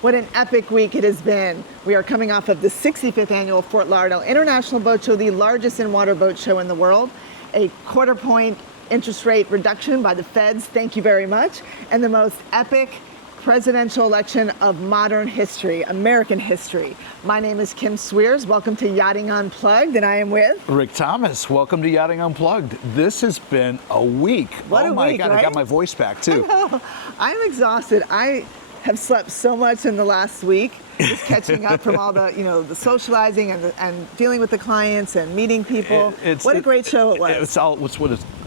What an epic week it has been. We are coming off of the 65th annual Fort Lauderdale International Boat Show, the largest in-water boat show in the world. A quarter-point interest rate reduction by the feds, thank you very much, and the most epic presidential election of modern history, American history. My name is Kim Sweers. Welcome to Yachting Unplugged, and I am with Rick Thomas. Welcome to Yachting Unplugged. This has been a week. What a my week, God, right? I got my voice back too. I know. I'm exhausted. I have slept so much in the last week, just catching up from all the, the socializing and dealing with the clients and meeting people. What a great show it was.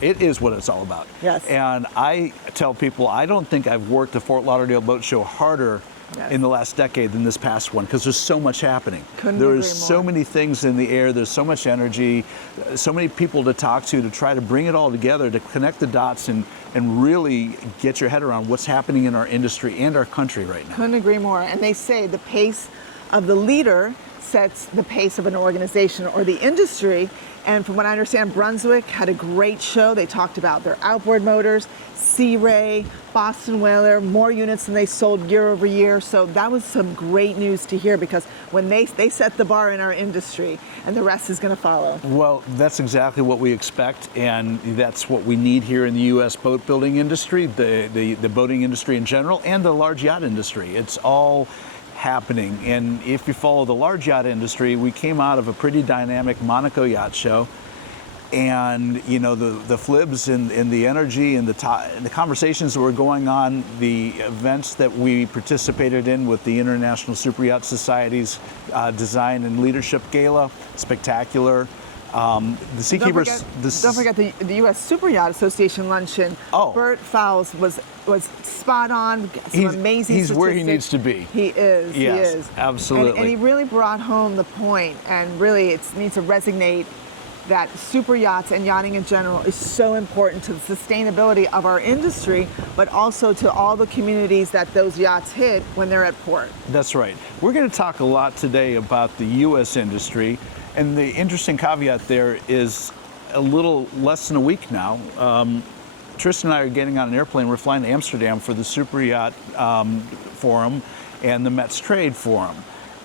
It is what it's all about. Yes. And I tell people, I don't think I've worked the Fort Lauderdale Boat Show harder in the last decade than this past one, because there's so much happening. There's so many things in the air, there's so much energy, so many people to talk to try to bring it all together, to connect the dots and really get your head around what's happening in our industry and our country right now. Couldn't agree more. And they say the pace of the leader sets the pace of an organization or the industry. And from what I understand, Brunswick had a great show. They talked about their outboard motors, Sea Ray, Boston Whaler, more units than they sold year over year. So that was some great news to hear, because when they set the bar in our industry, and the rest is going to follow. Well, that's exactly what we expect, and that's what we need here in the U.S. boat building industry, the boating industry in general, and the large yacht industry. It's all happening. And if you follow the large yacht industry, we came out of a pretty dynamic Monaco yacht show, and the FLIBS and the energy and the conversations that were going on, the events that we participated in with the International Superyacht Society's Design and Leadership Gala, spectacular. The Seakeepers. Don't forget the U.S. Superyacht Association luncheon. Oh. Bert Fowles was spot on. Some amazing He's statistics. where he needs to be. He is. Yes, he is. Absolutely. And he really brought home the point, and really it needs to resonate that super yachts and yachting in general is so important to the sustainability of our industry, but also to all the communities that those yachts hit when they're at port. That's right. We're going to talk a lot today about the U.S. industry. And the interesting caveat there is a little less than a week now. Tristan and I are getting on an airplane. We're flying to Amsterdam for the Superyacht Forum and the Mets Trade Forum.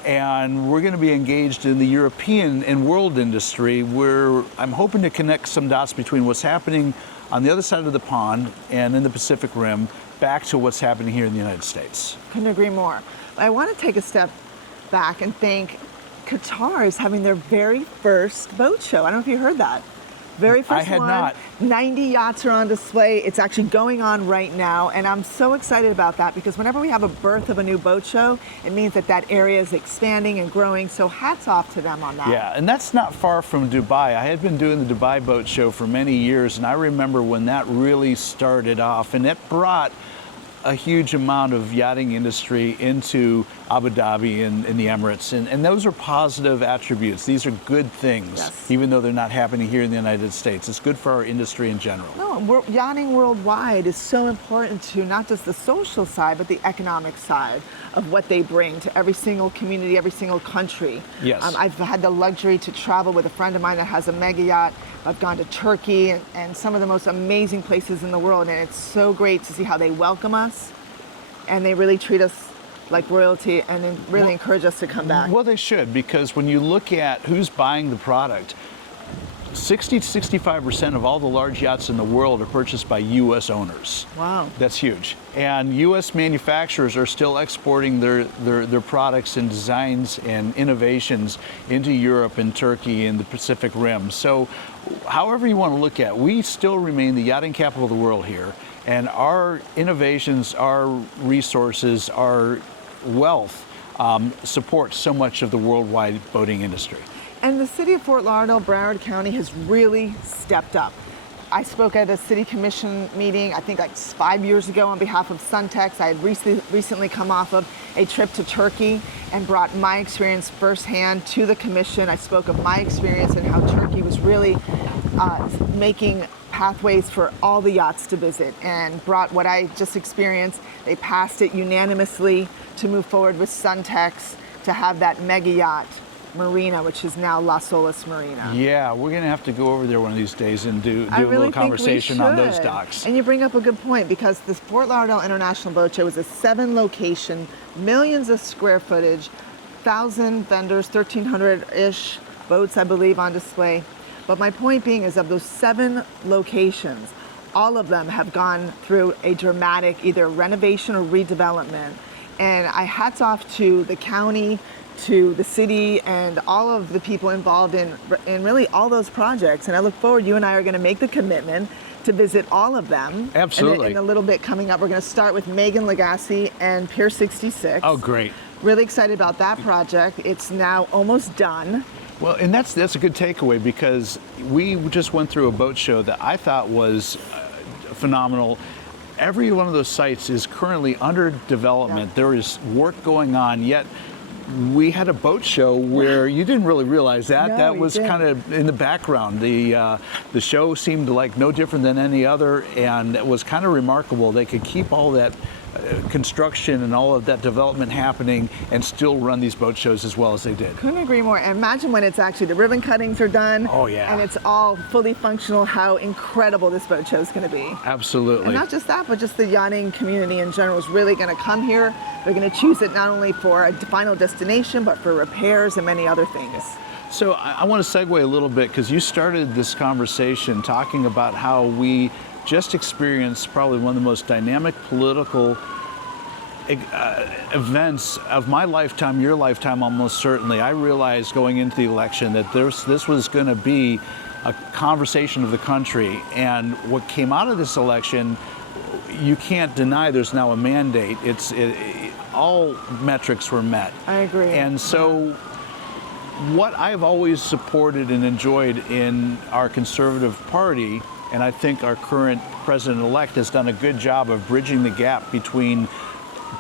And we're going to be engaged in the European and world industry, where I'm hoping to connect some dots between what's happening on the other side of the pond and in the Pacific Rim back to what's happening here in the United States. Couldn't agree more. I want to take a step back and thank Qatar is having their very first boat show. I don't know if you heard that. Very first one. I had not. 90 yachts are on display. It's actually going on right now, and I'm so excited about that, because whenever we have a birth of a new boat show, it means that area is expanding and growing, so hats off to them on that. Yeah, and that's not far from Dubai. I had been doing the Dubai Boat Show for many years, and I remember when that really started off, and it brought a huge amount of yachting industry into Abu Dhabi and the Emirates, and those are positive attributes. These are good things, yes, even though they're not happening here in the United States. It's good for our industry in general. No, yachting worldwide is so important to not just the social side, but the economic side of what they bring to every single community, every single country. Yes. I've had the luxury to travel with a friend of mine that has a mega yacht. I've gone to Turkey and some of the most amazing places in the world, and it's so great to see how they welcome us, and they really treat us like royalty, and then really encourage us to come back. Well, they should, because when you look at who's buying the product, 60 to 65% of all the large yachts in the world are purchased by U.S. owners. Wow. That's huge. And U.S. manufacturers are still exporting their products and designs and innovations into Europe and Turkey and the Pacific Rim. So however you want to look at it, we still remain the yachting capital of the world here. And our innovations, our resources, our wealth support so much of the worldwide boating industry. And the city of Fort Lauderdale, Broward County, has really stepped up. I spoke at a city commission meeting, I think like 5 years ago, on behalf of Suntex. I had recently come off of a trip to Turkey and brought my experience firsthand to the commission. I spoke of my experience and how Turkey was really making pathways for all the yachts to visit, and brought what I just experienced. They passed it unanimously to move forward with Suntex to have that mega yacht Marina, which is now Las Olas Marina. Yeah, we're going to have to go over there one of these days and do I a really little think conversation we on those should. docks. And you bring up a good point, because this Fort Lauderdale International Boat Show is a 7-location, millions of square footage, 1,000 vendors, 1,300-ish boats, I believe, on display. But my point being is, of those 7 locations, all of them have gone through a dramatic either renovation or redevelopment. And I hats off to the county, to the city, and all of the people involved in really all those projects. And I look forward, you and I are going to make the commitment to visit all of them. Absolutely. In a little bit coming up, we're going to start with Megan Legacy and Pier 66. Oh, great. Really excited about that project. It's now almost done. Well, and that's a good takeaway, because we just went through a boat show that I thought was phenomenal. Every one of those sites is currently under development. Yeah. There is work going on, yet we had a boat show where you didn't really realize that. No, that you was didn't. kind of in the background. The show seemed like no different than any other, and it was kind of remarkable. They could keep all that construction and all of that development happening and still run these boat shows as well as they did. Couldn't agree more. And imagine when it's actually, the ribbon cuttings are done. Oh, yeah. And it's all fully functional, how incredible this boat show is going to be. Absolutely. And not just that, but just the yachting community in general is really going to come here. They're going to choose it not only for a final destination, but for repairs and many other things. So I want to segue a little bit, because you started this conversation talking about how we just experienced probably one of the most dynamic political events of my lifetime, your lifetime almost certainly. I realized going into the election that this was going to be a conversation of the country. And what came out of this election, you can't deny there's now a mandate. All metrics were met. I agree. And so what I've always supported and enjoyed in our conservative party, and I think our current president-elect has done a good job of bridging the gap between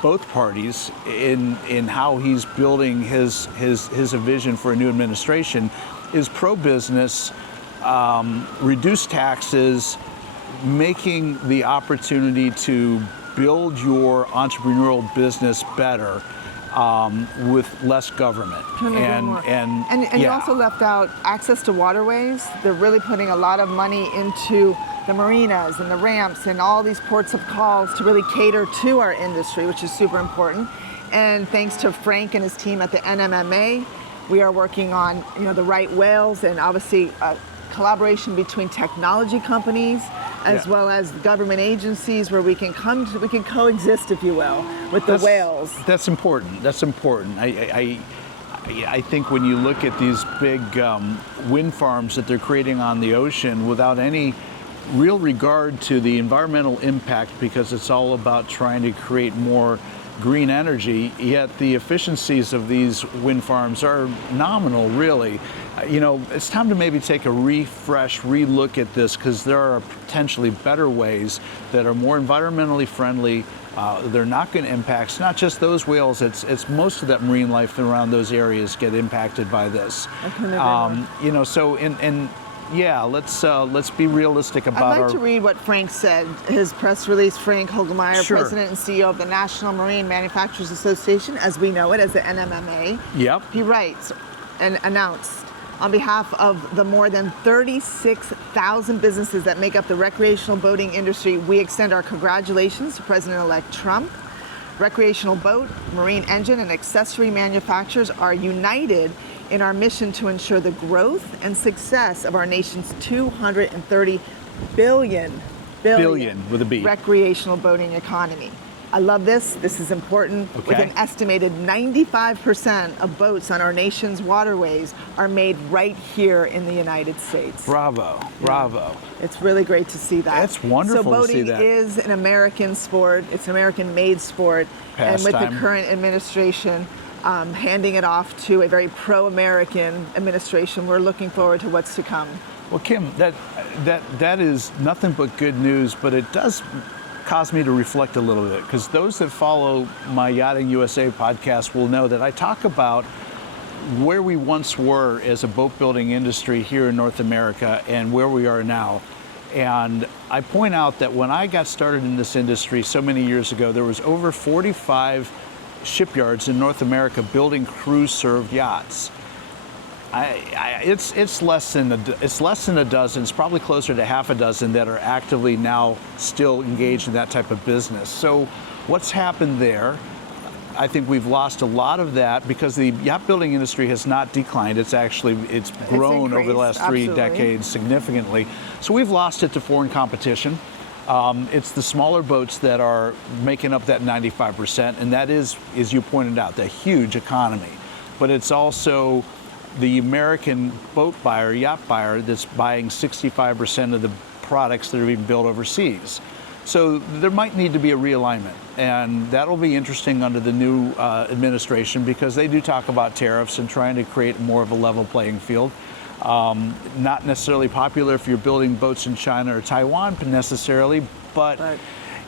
both parties in how he's building his vision for a new administration, is pro-business, reduce taxes, making the opportunity to build your entrepreneurial business better with less government. And you also left out access to waterways. They're really putting a lot of money into the marinas and the ramps and all these ports of calls to really cater to our industry, which is super important. And thanks to Frank and his team at the NMMA, we are working on the right whales, and obviously collaboration between technology companies as well as government agencies, where we can coexist, if you will, with the whales. That's important. That's important. I think when you look at these big wind farms that they're creating on the ocean without any real regard to the environmental impact, because it's all about trying to create more green energy, yet the efficiencies of these wind farms are nominal, really. It's time to maybe take a relook at this, because there are potentially better ways that are more environmentally friendly. They're not going to impact, it's not just those whales, it's most of that marine life around those areas get impacted by this. I couldn't agree more. So yeah, let's be realistic about I'd like to read what Frank said, his press release. Frank Hogelmeyer, Sure. President and CEO of the National Marine Manufacturers Association, as we know it as the NMMA. Yep. He writes and announced, on behalf of the more than 36,000 businesses that make up the recreational boating industry, we extend our congratulations to President-elect Trump. Recreational boat, marine engine, and accessory manufacturers are united in our mission to ensure the growth and success of our nation's 230 billion with a B recreational boating economy. I love this. This is important. Okay. With an estimated 95% of boats on our nation's waterways are made right here in the United States. Bravo, bravo. It's really great to see that. That's wonderful so to see that. boating is an American sport. It's an American-made sport. And with the current administration handing it off to a very pro-American administration, we're looking forward to what's to come. Well, Kim, that is nothing but good news, but it does cause me to reflect a little bit, because those that follow my Yachting USA podcast will know that I talk about where we once were as a boat building industry here in North America and where we are now. And I point out that when I got started in this industry so many years ago, there was over 45 shipyards in North America building cruise-served yachts. It's less than a dozen. It's probably closer to half a dozen that are actively now still engaged in that type of business. So what's happened there? I think we've lost a lot of that because the yacht building industry has not declined. It's grown over the last three decades significantly. So we've lost it to foreign competition. It's the smaller boats that are making up that 95%, and that is, as you pointed out, the huge economy. But it's also the American boat buyer, yacht buyer, that's buying 65% of the products that are being built overseas. So there might need to be a realignment, and that'll be interesting under the new administration because they do talk about tariffs and trying to create more of a level playing field. Not necessarily popular if you're building boats in China or Taiwan necessarily, but right.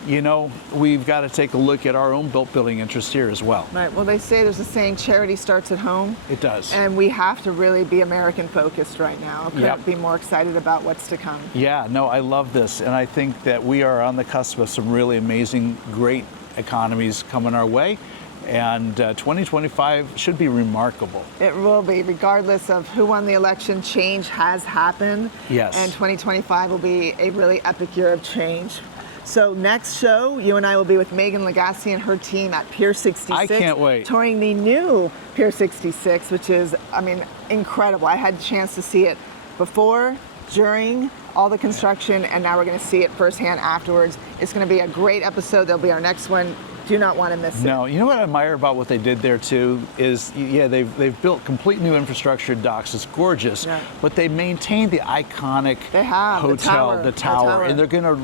You know, we've got to take a look at our own boat building interest here as well. Right. Well, they say there's a saying, charity starts at home. It does. And we have to really be American focused right now. Couldn't be more excited about what's to come. Yeah, no, I love this. And I think that we are on the cusp of some really amazing, great economies coming our way. And 2025 should be remarkable. It will be, regardless of who won the election. Change has happened. Yes. And 2025 will be a really epic year of change. So next show, you and I will be with Megan Lagasse and her team at Pier 66. I can't wait. Touring the new Pier 66, which is, I mean, incredible. I had a chance to see it before, during all the construction, and now we're going to see it firsthand afterwards. It's going to be a great episode. That'll be our next one. Do not want to miss it. No, you know what I admire about what they did there too is, yeah, they've built complete new infrastructure docks. It's gorgeous, but they maintained the iconic hotel, the tower, and they're going to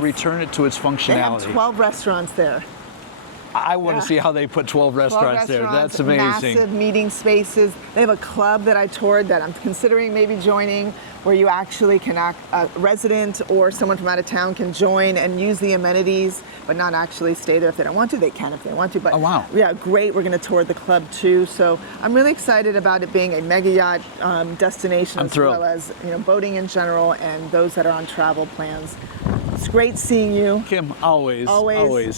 return it to its functionality. They have 12 restaurants there. I want to see how they put 12 restaurants there. That's amazing. Massive meeting spaces. They have a club that I toured that I'm considering maybe joining, where you actually can a resident or someone from out of town can join and use the amenities, but not actually stay there if they don't want to. They can if they want to. But oh, wow. Yeah, great. We're going to tour the club too. So I'm really excited about it being a mega yacht destination, as well as boating in general and those that are on travel plans. It's great seeing you. Kim, always.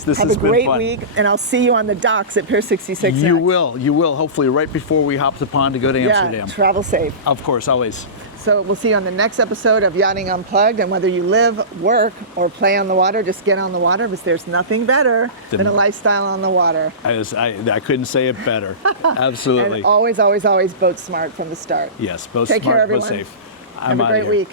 This Have has a been great fun. week, and I'll see you on the docks at Pier 66. You will, hopefully right before we hop the pond to go to Amsterdam. Travel safe. Of course, always. So we'll see you on the next episode of Yachting Unplugged, and whether you live, work, or play on the water, just get on the water, because there's nothing better than a lifestyle on the water. I couldn't say it better. Absolutely. And always, always, always boat smart from the start. Yes, boat Take smart, care, everyone. boat safe. Have a great week.